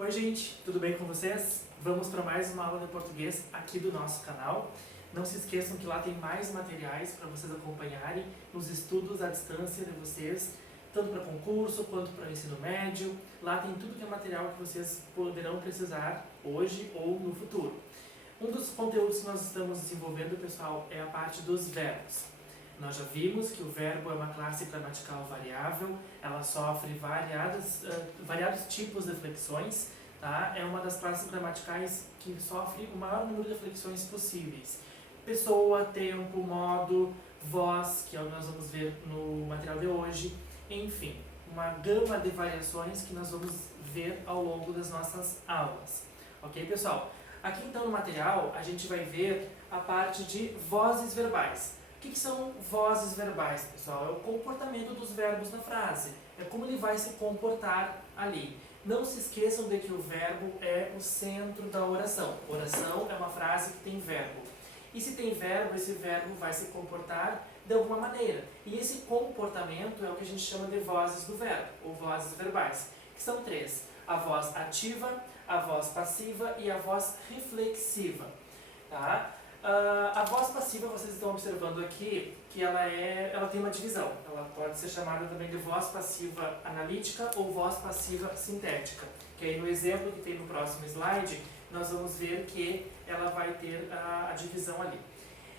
Oi gente, tudo bem com vocês? Vamos para mais uma aula de português aqui do nosso canal. Não se esqueçam que lá tem mais materiais para vocês acompanharem nos estudos à distância de vocês, tanto para concurso quanto para ensino médio. Lá tem tudo que é material que vocês poderão precisar hoje ou no futuro. Um dos conteúdos que nós estamos desenvolvendo, pessoal, é a parte dos verbos. Nós já vimos que o verbo é uma classe gramatical variável, ela sofre variados tipos de flexões, tá? É uma das classes gramaticais que sofre o maior número de flexões possíveis. Pessoa, tempo, modo, voz, que é o que nós vamos ver no material de hoje, enfim, uma gama de variações que nós vamos ver ao longo das nossas aulas. Ok, pessoal? Aqui então no material a gente vai ver a parte de vozes verbais. O que são vozes verbais, pessoal? É o comportamento dos verbos na frase. É como ele vai se comportar ali. Não se esqueçam de que o verbo é o centro da oração. Oração é uma frase que tem verbo. E se tem verbo, esse verbo vai se comportar de alguma maneira. E esse comportamento é o que a gente chama de vozes do verbo, ou vozes verbais, que são três. A voz ativa, a voz passiva e a voz reflexiva. Tá? A voz passiva, vocês estão observando aqui que ela tem uma divisão. Ela pode ser chamada também de voz passiva analítica ou voz passiva sintética. Que aí no exemplo que tem no próximo slide, nós vamos ver que ela vai ter a divisão ali.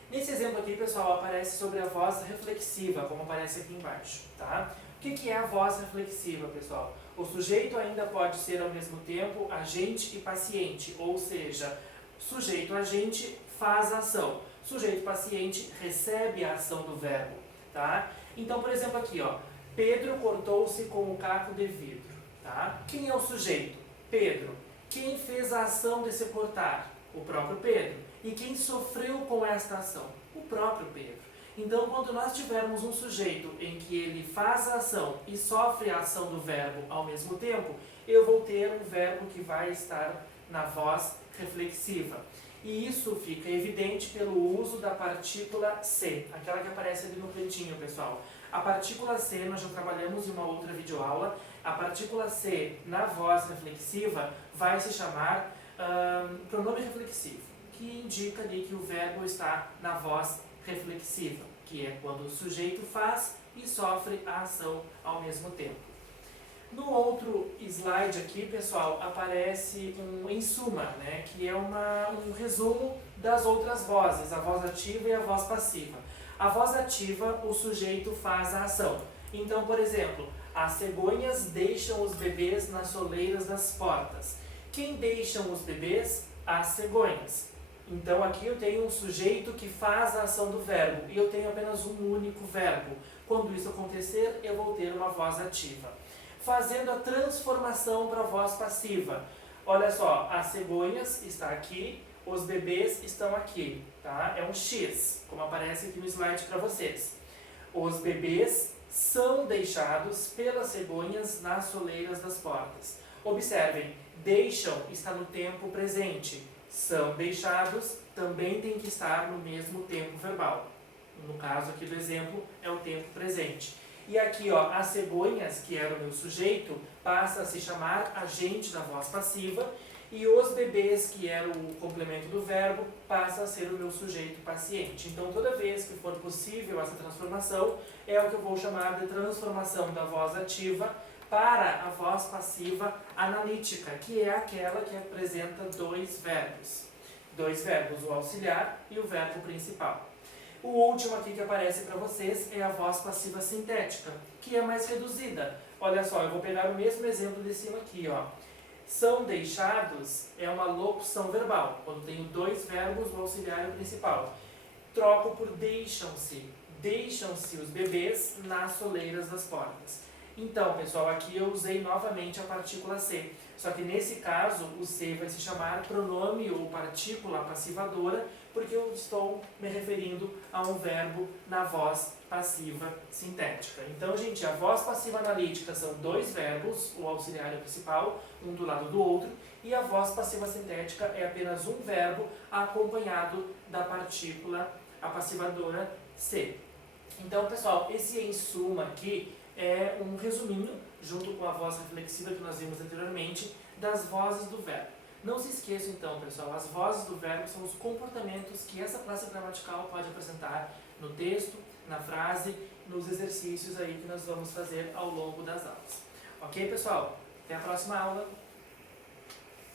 Nesse exemplo aqui, pessoal, aparece sobre a voz reflexiva, como aparece aqui embaixo. Tá? O que é a voz reflexiva, pessoal? O sujeito ainda pode ser ao mesmo tempo agente e paciente, ou seja, sujeito-agente faz a ação, sujeito-paciente recebe a ação do verbo, tá? Então, por exemplo, aqui, ó, Pedro cortou-se com o caco de vidro, tá? Quem é o sujeito? Pedro. Quem fez a ação de se cortar? O próprio Pedro. E quem sofreu com esta ação? O próprio Pedro. Então, quando nós tivermos um sujeito em que ele faz a ação e sofre a ação do verbo ao mesmo tempo, eu vou ter um verbo que vai estar na voz reflexiva. E isso fica evidente pelo uso da partícula C, aquela que aparece ali no cantinho, pessoal. A partícula C, nós já trabalhamos em uma outra videoaula, a partícula C na voz reflexiva vai se chamar pronome reflexivo, que indica ali que o verbo está na voz reflexiva, que é quando o sujeito faz e sofre a ação ao mesmo tempo. No outro slide aqui, pessoal, aparece em suma, né, que é um resumo das outras vozes, a voz ativa e a voz passiva. A voz ativa, o sujeito faz a ação. Então, por exemplo, as cegonhas deixam os bebês nas soleiras das portas. Quem deixam os bebês? As cegonhas. Então, aqui eu tenho um sujeito que faz a ação do verbo e eu tenho apenas um único verbo. Quando isso acontecer, eu vou ter uma voz ativa. Fazendo a transformação para a voz passiva. Olha só, as cegonhas está aqui, os bebês estão aqui, tá? É um X, como aparece aqui no slide para vocês. Os bebês são deixados pelas cegonhas nas soleiras das portas. Observem, deixam está no tempo presente. São deixados também tem que estar no mesmo tempo verbal. No caso aqui do exemplo, é o tempo presente. E aqui, ó, as cegonhas, que era o meu sujeito, passa a se chamar agente da voz passiva, e os bebês, que era o complemento do verbo, passa a ser o meu sujeito paciente. Então, toda vez que for possível essa transformação, é o que eu vou chamar de transformação da voz ativa para a voz passiva analítica, que é aquela que apresenta dois verbos. Dois verbos, o auxiliar e o verbo principal. O último aqui que aparece para vocês é a voz passiva sintética, que é mais reduzida. Olha só, eu vou pegar o mesmo exemplo de cima aqui, ó. São deixados é uma locução verbal, quando tenho dois verbos, o auxiliar e o principal. Troco por deixam-se. Deixam-se os bebês nas soleiras das portas. Então, pessoal, aqui eu usei novamente a partícula C. Só que nesse caso, o C vai se chamar pronome ou partícula passivadora, porque eu estou me referindo a um verbo na voz passiva sintética. Então, gente, a voz passiva analítica são dois verbos, o auxiliar e o principal, um do lado do outro, e a voz passiva sintética é apenas um verbo acompanhado da partícula, a passivadora C. Então, pessoal, esse em suma aqui é um resuminho, junto com a voz reflexiva que nós vimos anteriormente, das vozes do verbo. Não se esqueçam então, pessoal, as vozes do verbo são os comportamentos que essa classe gramatical pode apresentar no texto, na frase, nos exercícios aí que nós vamos fazer ao longo das aulas. Ok, pessoal? Até a próxima aula!